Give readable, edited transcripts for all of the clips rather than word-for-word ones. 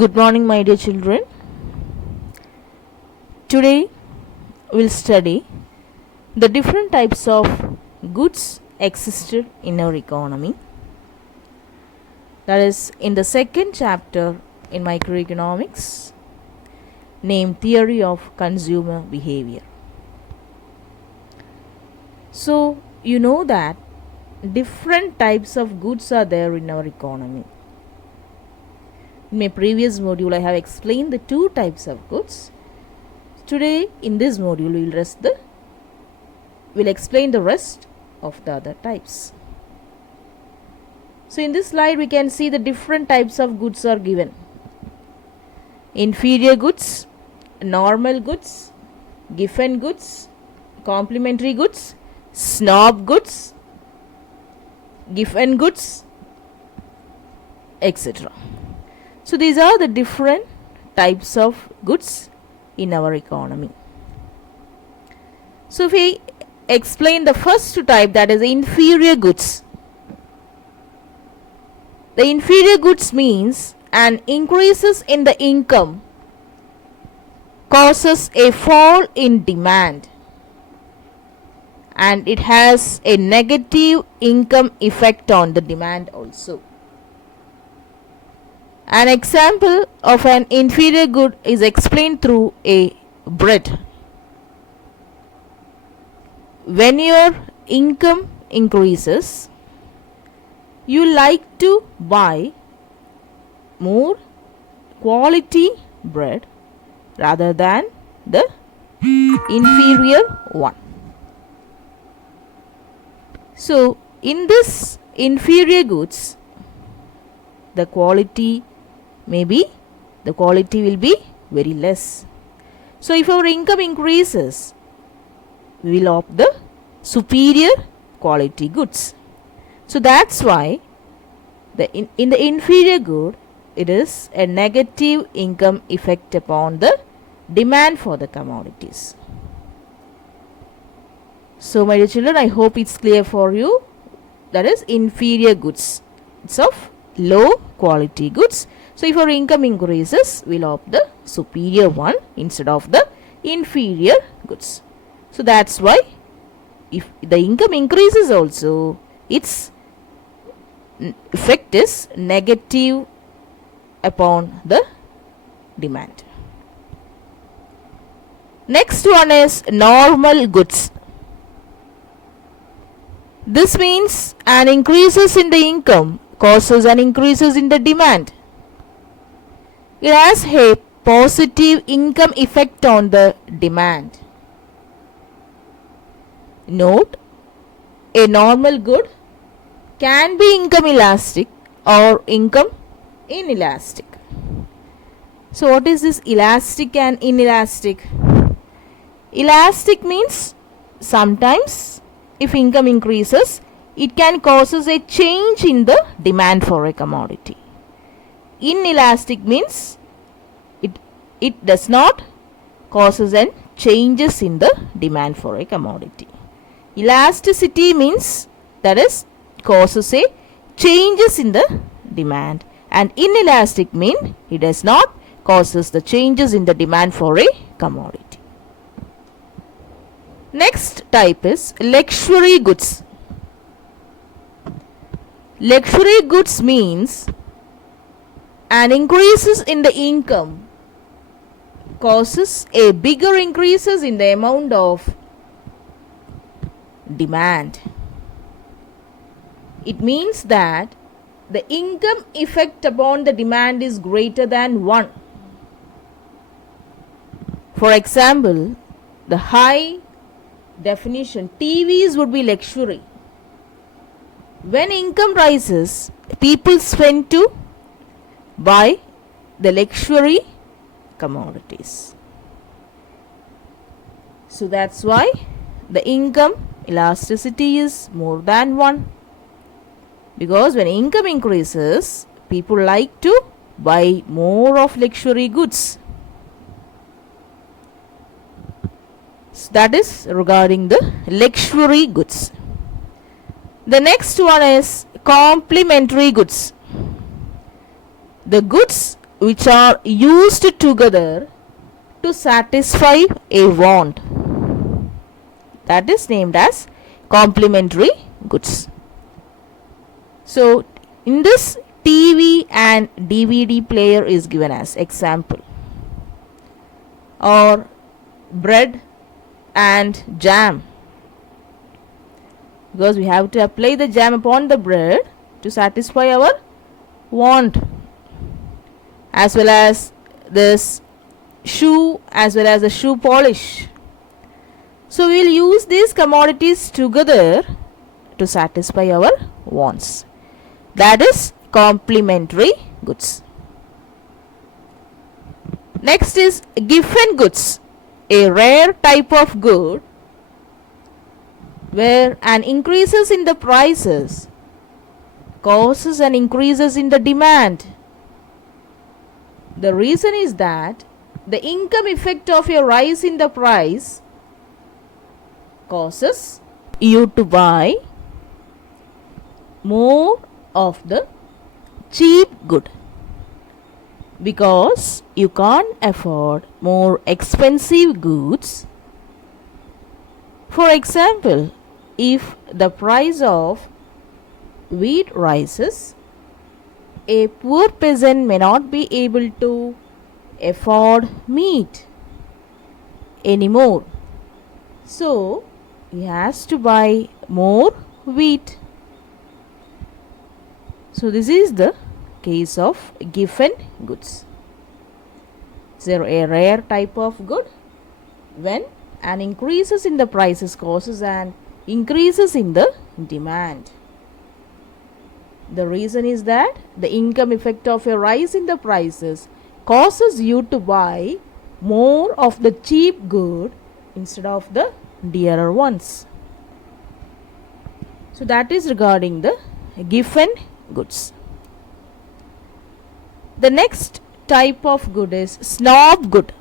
Good morning, my dear children. Today we'll study the different types of goods existed in our economy. That is in the second chapter in microeconomics, named Theory of Consumer Behavior. So, you know that different types of goods are there in our economy. In my previous module, I have explained the two types of goods. Today, in this module, we'll explain the rest of the other types. So, in this slide, we can see the different types of goods are given. Inferior goods, normal goods, giffen goods, complementary goods, snob goods, giffen goods, etc. So these are the different types of goods in our economy. So if we explain the first type, that is inferior goods. The inferior goods means an increases in the income causes a fall in demand, and it has a negative income effect on the demand also. An example of an inferior good is explained through a bread. When your income increases, you like to buy more quality bread rather than the inferior one. So, in this inferior goods, the quality will be very less. So, if our income increases, we will opt the superior quality goods. So, that's why in the inferior good, it is a negative income effect upon the demand for the commodities. So, my dear children, I hope it's clear for you. That is inferior goods. It's of low quality goods. So, if our income increases, we'll opt the superior one instead of the inferior goods. So, that's why if the income increases also, its effect is negative upon the demand. Next one is normal goods. This means an increases in the income causes an increases in the demand. It has a positive income effect on the demand. Note, a normal good can be income elastic or income inelastic. So what is this elastic and inelastic? Elastic means sometimes if income increases, it can causes a change in the demand for a commodity. Inelastic means it does not causes any changes in the demand for a commodity. Elasticity means that is causes a changes in the demand, and inelastic mean it does not causes the changes in the demand for a commodity. Next type is luxury goods. Luxury goods means an increases in the income causes a bigger increases in the amount of demand. It means that the income effect upon the demand is greater than 1. For example, the high definition TVs would be luxury. When income rises, people spend to buy the luxury commodities. So that's why the income elasticity is more than 1. Because when income increases, people like to buy more of luxury goods. So that is regarding the luxury goods. The next one is complementary goods. The goods which are used together to satisfy a want. That is named as complementary goods. So in this, TV and DVD player is given as example, or bread and jam, because we have to apply the jam upon the bread to satisfy our want, as well as this shoe, as well as the shoe polish. So we will use these commodities together to satisfy our wants. That is complementary goods. Next is giffen goods, a rare type of good where an increases in the prices causes an increases in the demand. The reason is that the income effect of a rise in the price causes you to buy more of the cheap good, because you can't afford more expensive goods. For example, if the price of wheat rises, a poor peasant may not be able to afford meat anymore, so he has to buy more wheat. So this is the case of giffen goods. It's a rare type of good when an increases in the prices causes an increases in the demand. The reason is that the income effect of a rise in the prices causes you to buy more of the cheap good instead of the dearer ones. So that is regarding the giffen goods. The next type of good is snob good,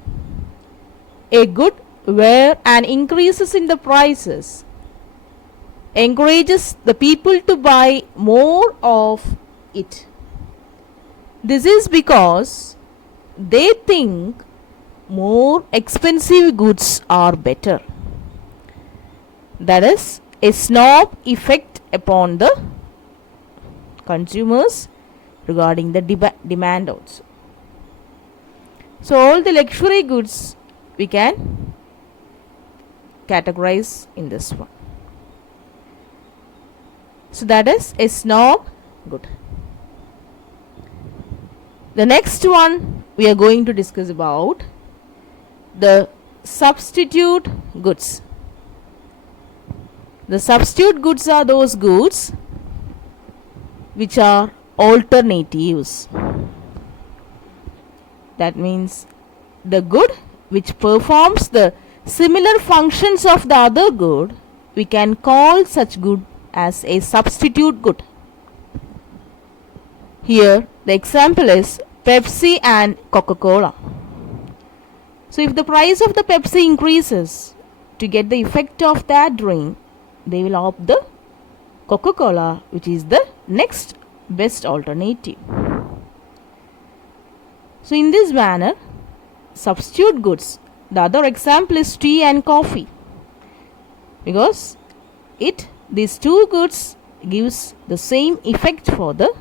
a good where an increases in the prices encourages the people to buy more of it. This is because they think more expensive goods are better. That is a snob effect upon the consumers regarding the demand also. So all the luxury goods we can categorize in this one. So that is a snob good. The next one we are going to discuss about the substitute goods. The substitute goods are those goods which are alternatives. That means the good which performs the similar functions of the other good, we can call such good as a substitute good. Here the example is Pepsi and Coca-Cola. So if the price of the Pepsi increases, to get the effect of that drink, they will opt the Coca-Cola, which is the next best alternative. So in this manner, substitute goods, the other example is tea and coffee, because these two goods gives the same effect for the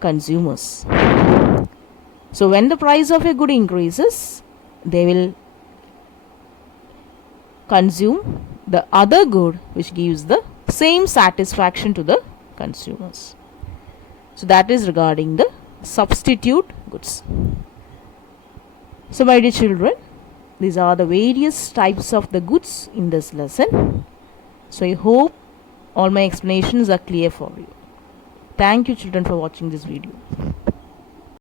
consumers. So when the price of a good increases, they will consume the other good which gives the same satisfaction to the consumers. So that is regarding the substitute goods. So my dear children, these are the various types of the goods in this lesson. So I hope all my explanations are clear for you. Thank you children for watching this video.